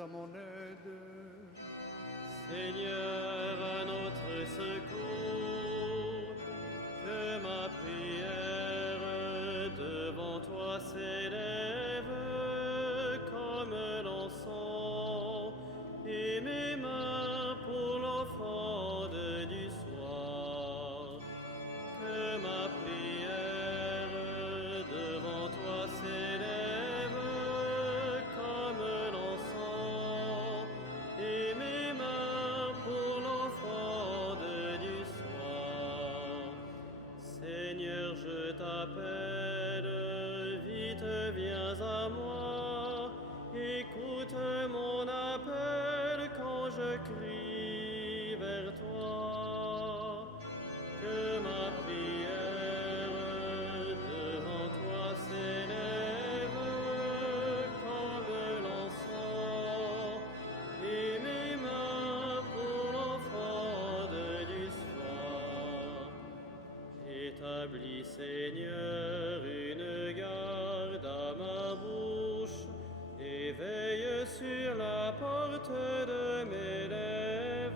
à mon aide. Seigneur, à notre secours, que ma prière devant toi s'élève comme l'encens, et mes mains pour l'offrande du soir. Que ma prière devant toi s'élève comme l'encens, et mes mains pour l'offrande du soir. Seigneur, je t'appelle, vite viens à moi, écoute mon appel quand je crie vers toi. Que ma prière devant toi s'élève comme l'encens, et mes mains pour l'offrande du soir. Établis, Seigneur, une garde à ma bouche, et veille sur la porte de mes lèvres.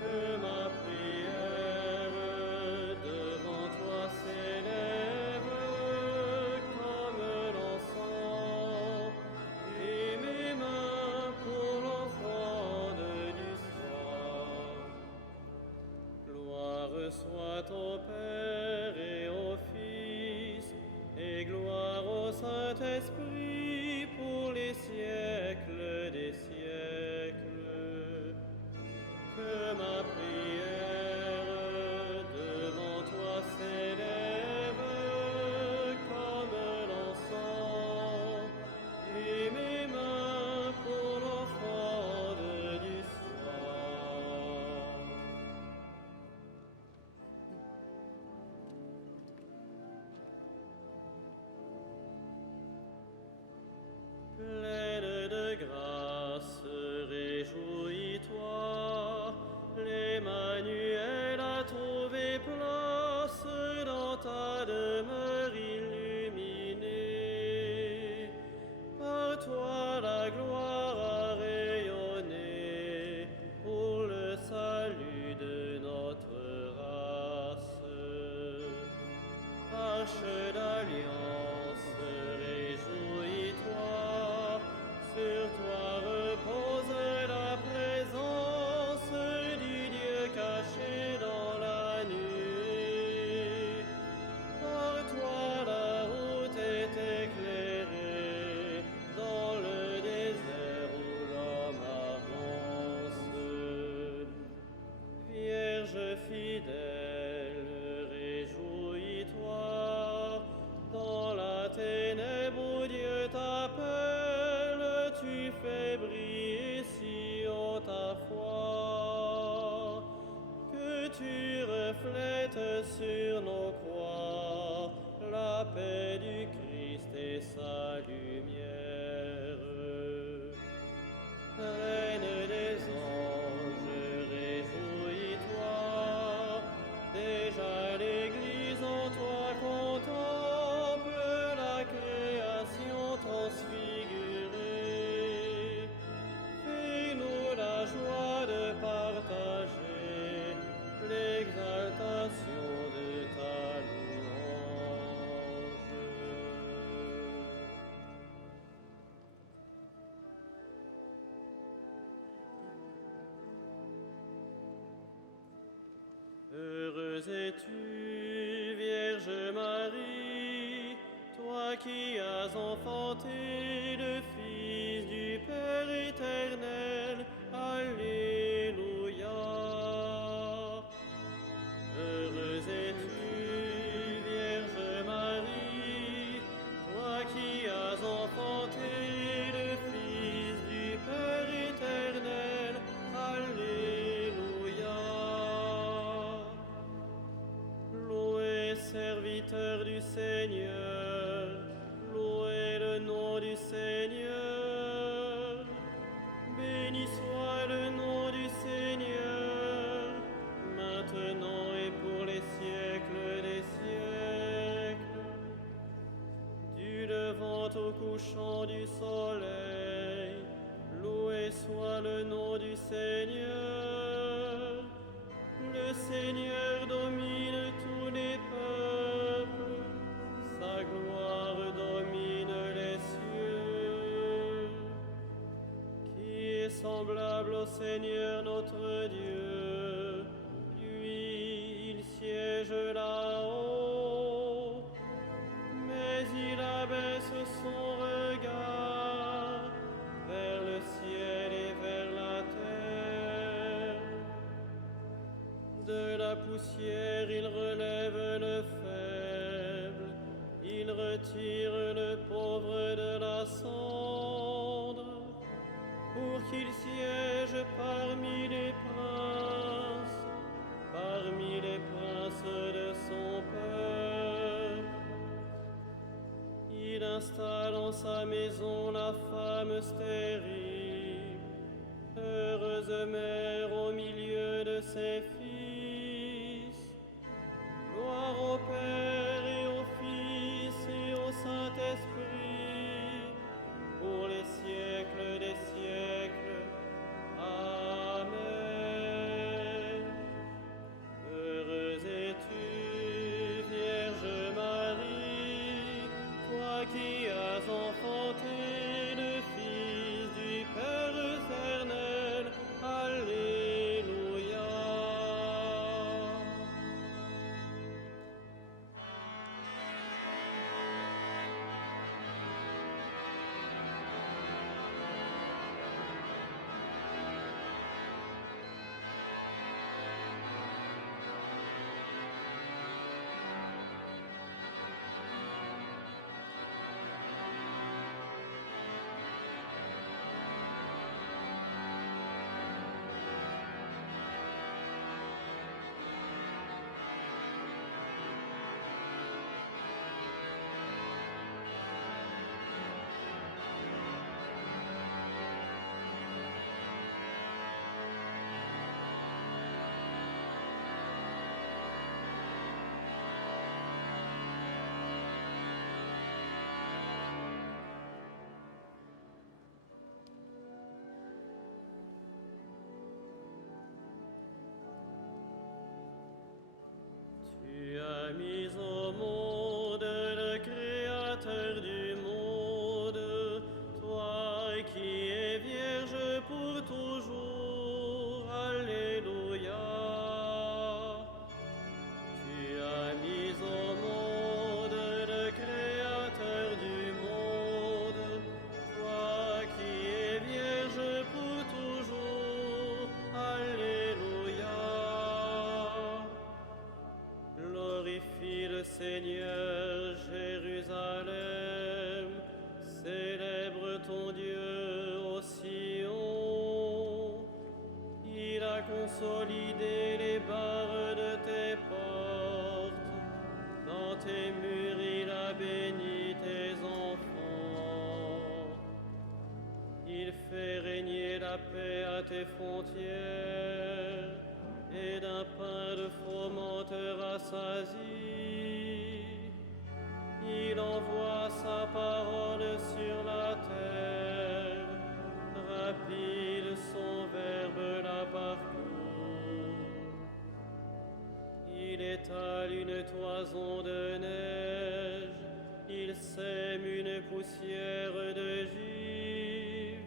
Que ma prière devant toi s'élève comme l'encens, et mes mains pour l'offrande du soir. Gloire soit au Père et au Fils, et gloire au Saint-Esprit pour les siècles des siècles. Que ma prière devant toi s'élève comme l'encens, et mes mains pour l'offrande du soir. Pleine de grâce, réjouis-toi, l'Emmanuel a trouvé place dans ta demeure illuminée. Par toi la gloire a rayonné pour le salut de notre race. Arche d'alliance, réjouis-toi, sur toi repose la présence du Dieu caché dans la nuée. Par toi la route est éclairée dans le désert où l'homme avance. Vierge fidèle, réjouis-toi, dans la ténèbre où Dieu t'appelle, tu fais briller si haut ta foi, que tu reflètes sur nos croix la paix du Christ et sa lumière. Reine des anges, réjouis-toi, déjà l'Église en toi contemple la création transfigurée. Fais-nous la joie de partager l'exaltation de ta louange. Heureuse es-tu, Vierge Marie, toi qui as enfanté le Fils du Père éternel. Alléluia. Heureuse es-tu, Vierge Marie, toi qui as enfanté le Fils du Père éternel. Alléluia. Louez, serviteur du Seigneur, louez le nom du Seigneur. Béni soit le nom du Seigneur, maintenant et pour les siècles des siècles. Du levant au couchant du soleil, au Seigneur notre Dieu. Lui, il siège là-haut, mais il abaisse son regard vers le ciel et vers la terre. De la poussière, il relève le faible, il retire le pauvre de la cendre, pour qu'il siège parmi les princes de son peuple. Il installe en sa maison la femme stérile, heureuse mère au milieu de ses fils. Gloire au Père et au Fils et au Saint-Esprit, pour les siècles des siècles. Amen. Heureuse es-tu, Vierge Marie, toi qui as enfanté le Fils du Père éternel. Alléluia. Tu as mis au monde le Créateur du monde, toi qui es vierge pour toujours. Alléluia. Tu as mis au monde le Créateur du monde, toi qui es vierge pour toujours. Alléluia. Glorifie le Seigneur, Jérusalem, célèbre ton Dieu au Sion. Il a consolidé les barres de tes portes, dans tes murs il a béni tes enfants. Il fait régner la paix à tes frontières, et d'un pain de froment te rassasie. Il envoie sa parole sur la terre, rapide son verbe la parcourt. Il étale une toison de neige, il sème une poussière de givre.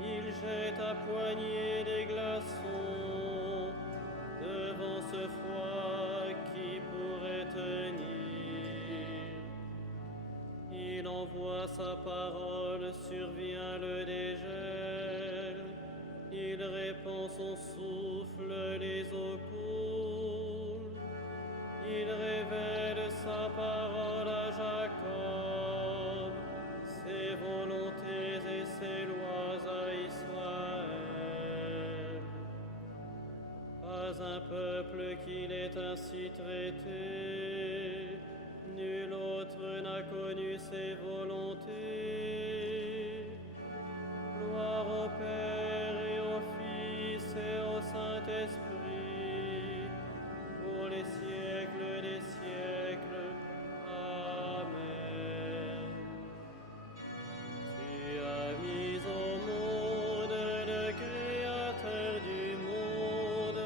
Il jette à poignée des glaçons devant ce froid qui pourrait tenir. Il envoie sa parole, survient le dégel. Il répand son souffle, les eaux coulent. Il révèle sa parole à Jacob, ses volontés et ses lois à Israël. Pas un peuple qu'il ait ainsi traité, nul autre n'a connu ses volontés. Gloire au Père et au Fils et au Saint-Esprit, pour les siècles des siècles. Amen. Tu as mis au monde le Créateur du monde,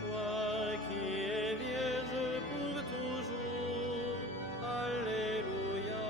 toi qui es vierge pour toujours. Alléluia.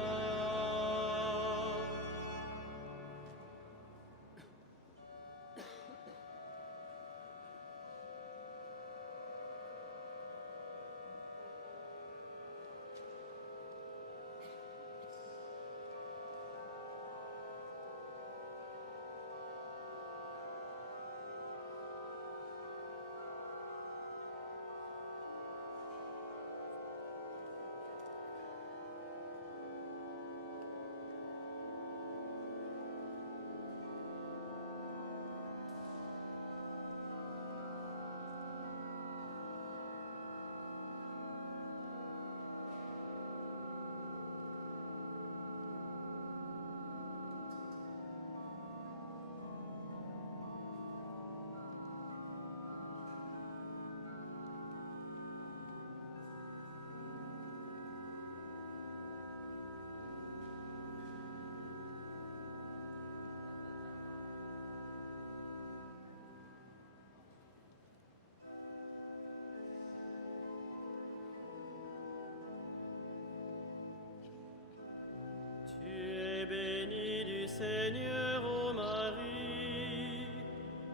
Seigneur, ô Marie,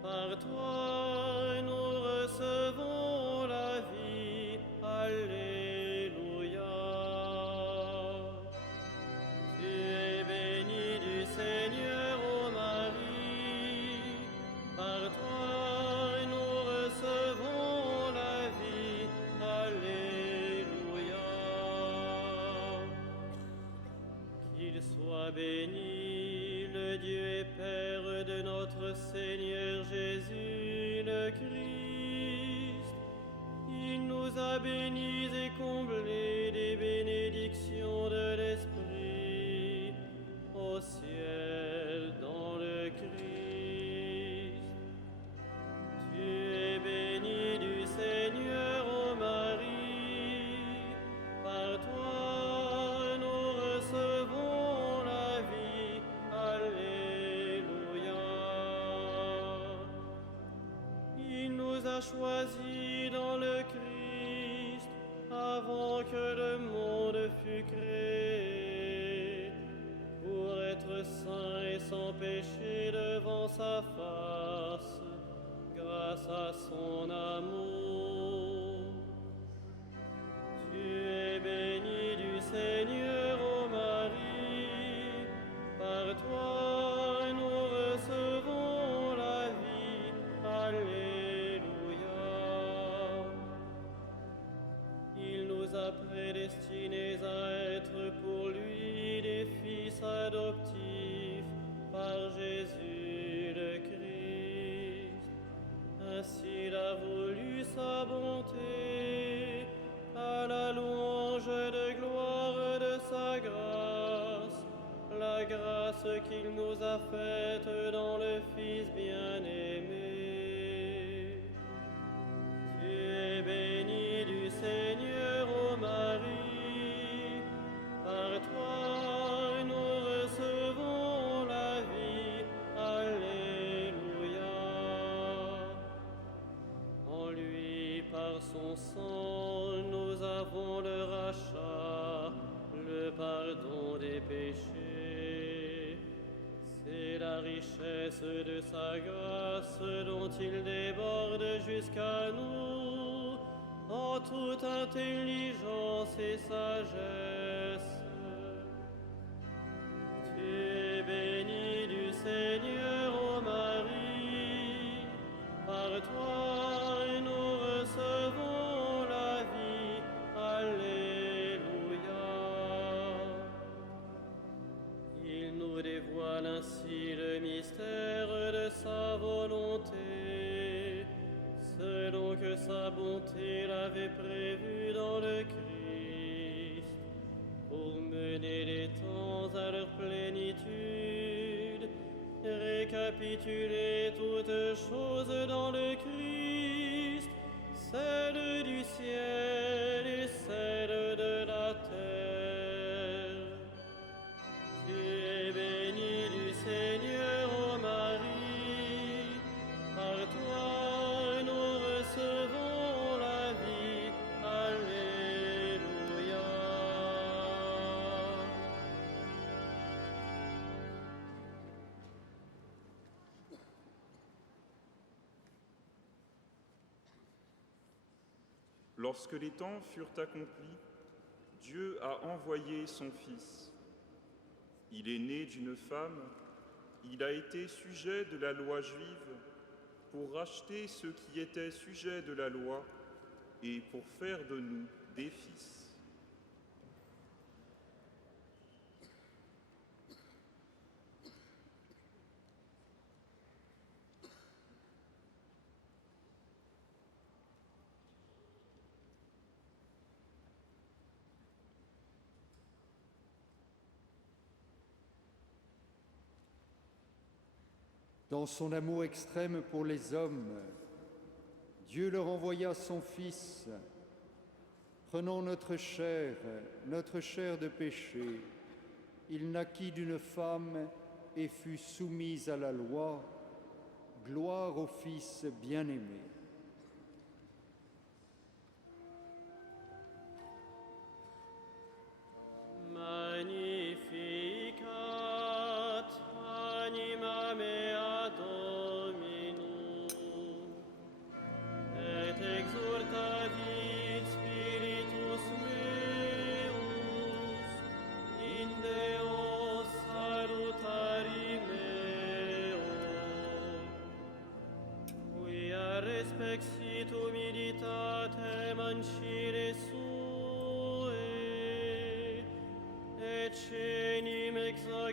par toi nous recevons la vie. Alléluia. Tu es bénie du Seigneur, ô Marie, par toi nous recevons la vie. Alléluia. Qu'il soit béni le Dieu et Père de notre Seigneur Jésus le Christ. Il nous a bénis et comblés des bénédictions de l'Esprit au ciel dans le Christ. Tu es bénie du Seigneur, ô Marie, par toi nous recevons la vie. Alléluia. Il nous a choisis dans le Christ avant que le monde fût créé, pour être saints et sans péché devant sa face, grâce à son amour. Tu es bénie du Seigneur, ô Marie, par toi nous recevons la vie. Alléluia. Il nous a prédestinés à être pour lui des fils adoptifs par Jésus le Christ. Ainsi il a voulu sa bonté, à la louange de gloire de sa grâce, la grâce qu'il nous a faite dans le Fils bien-aimé. Tu es bénie du Seigneur, ô Marie, par toi nous recevons la vie. Alléluia. En lui, par son sang, nous avons le rachat, le pardon des péchés. C'est la richesse de sa grâce dont il déborde jusqu'à nous en toute intelligence et sagesse. Tu es bénie du Seigneur, ô Marie, par toi nous recevons la vie. Alléluia. Il nous dévoile ainsi le mystère de sa volonté, selon que sa bonté l'avait prévu dans le Christ, pour mener les temps à leur plénitude, récapituler toutes choses dans le Christ, celles du ciel et celles de la terre. Tu es bénie du Seigneur, ô Marie, par toi nous recevons la vie. Alléluia. Lorsque les temps furent accomplis, Dieu a envoyé son Fils. Il est né d'une femme, il a été sujet de la loi juive pour racheter ceux qui étaient sujets de la loi et pour faire de nous des fils. Dans son amour extrême pour les hommes, Dieu leur envoya son Fils, prenant notre chair de péché. Il naquit d'une femme et fut soumis à la loi. Gloire au Fils bien-aimé. Magnificat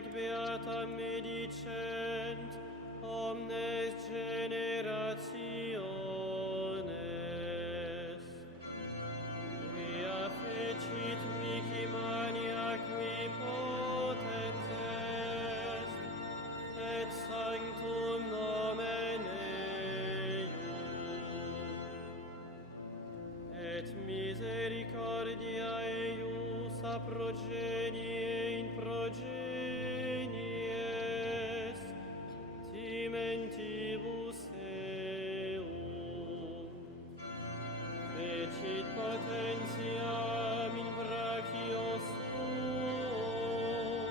ac beata medicent omnes generationes, quia fecit mihi maniac qui potens est, et sanctum nomen eius, et misericordia eius a progenie in progenies, timentibus eum, fecit potentiam in brachio suo,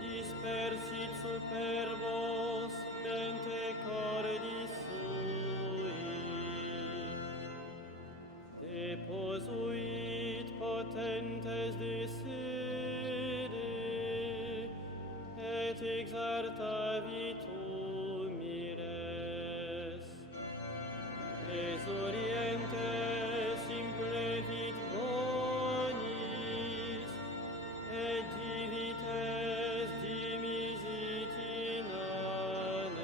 dispersit superbos mente cordis sui, deposuit potentes de sede, et exartavit humires, exorientes implevit bonis, et divites dimisit inanes,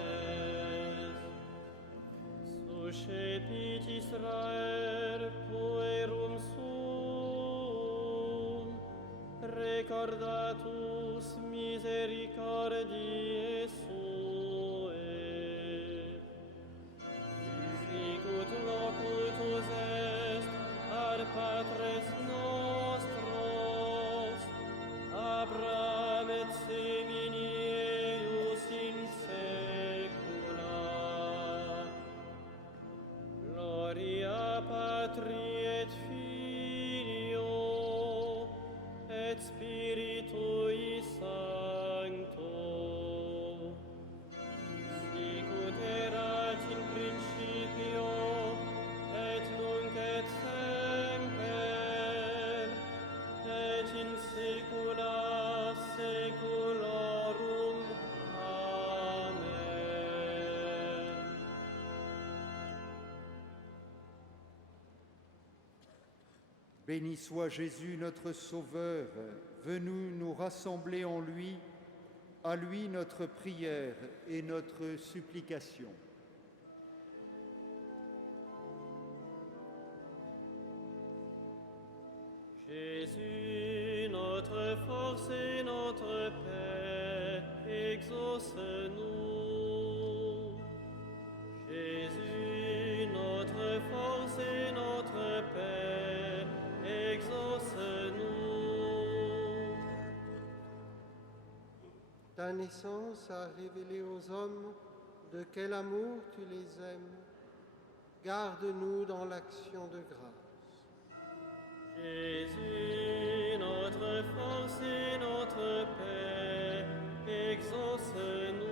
suscepit Israel puerum suum, recordatus misericordiae suae, sicut locutus est ad patres nostros, Abraham et semini eius in saecula. Gloria Patri et Filio et Spiritui Sancto, sicut erat in principio et nunc et semper et in saecula saeculorum. Amen. Béni soit Jésus, notre Sauveur, venu nous rassembler en lui, à lui notre prière et notre supplication. Jésus, notre force et notre paix, exauce-nous. Jésus, notre force et notre paix, exauce-nous. Ta naissance a révélé aux hommes de quel amour tu les aimes. Garde-nous dans l'action de grâce. Jésus, notre force et notre paix, exauce-nous.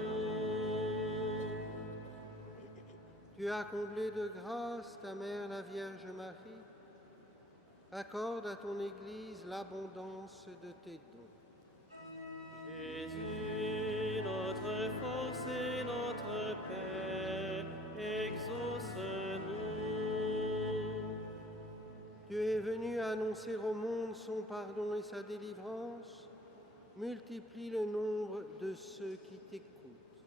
Tu as comblé de grâce ta mère, la Vierge Marie. Accorde à ton Église l'abondance de tes dons. Jésus, notre force et notre paix, exauce-nous. Tu es venu annoncer au monde son pardon et sa délivrance. Multiplie le nombre de ceux qui t'écoutent.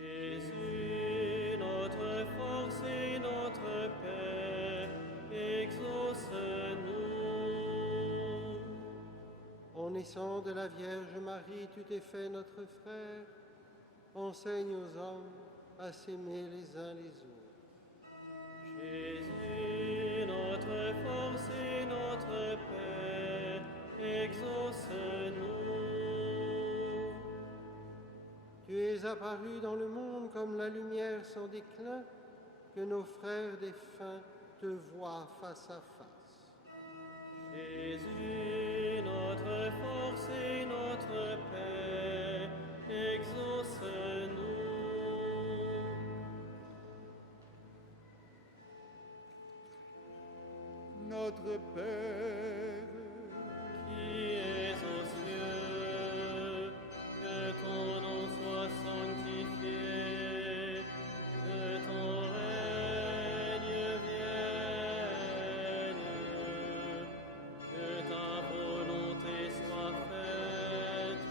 Jésus, notre force et notre paix, exauce-nous. En naissant de la Vierge Marie, tu t'es fait notre frère. Enseigne aux hommes à s'aimer les uns les autres. Jésus, notre force et notre paix, exauce-nous. Tu es apparu dans le monde comme la lumière sans déclin, que nos frères défunts te voient face à face. Jésus, notre force et notre paix, exauce-nous. Notre Père, qui es aux cieux, que ton nom soit sanctifié, que ton règne vienne, que ta volonté soit faite,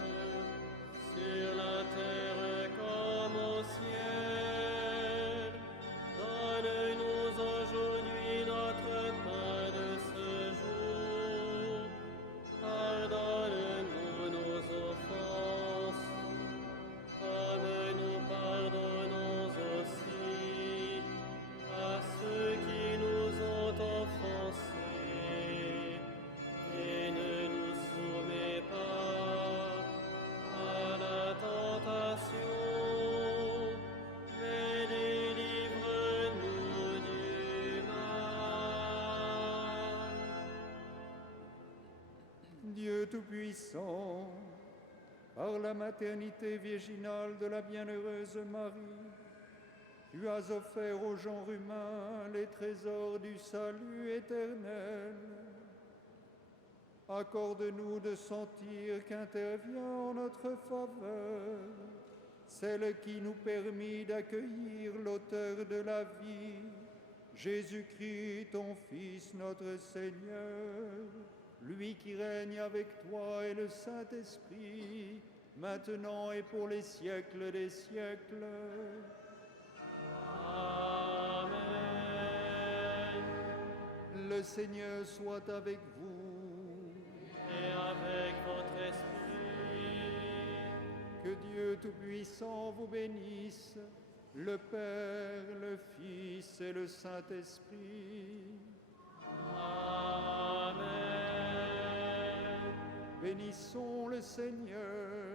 Dieu Tout-Puissant, par la maternité virginale de la bienheureuse Marie, tu as offert au genre humain les trésors du salut éternel. Accorde-nous de sentir qu'intervient en notre faveur celle qui nous permit d'accueillir l'auteur de la vie, Jésus-Christ, ton Fils, notre Seigneur, lui qui règne avec toi et le Saint-Esprit, maintenant et pour les siècles des siècles. Amen. Le Seigneur soit avec vous. Et avec votre esprit. Que Dieu Tout-Puissant vous bénisse, le Père, le Fils et le Saint-Esprit. Amen. Bénissons le Seigneur.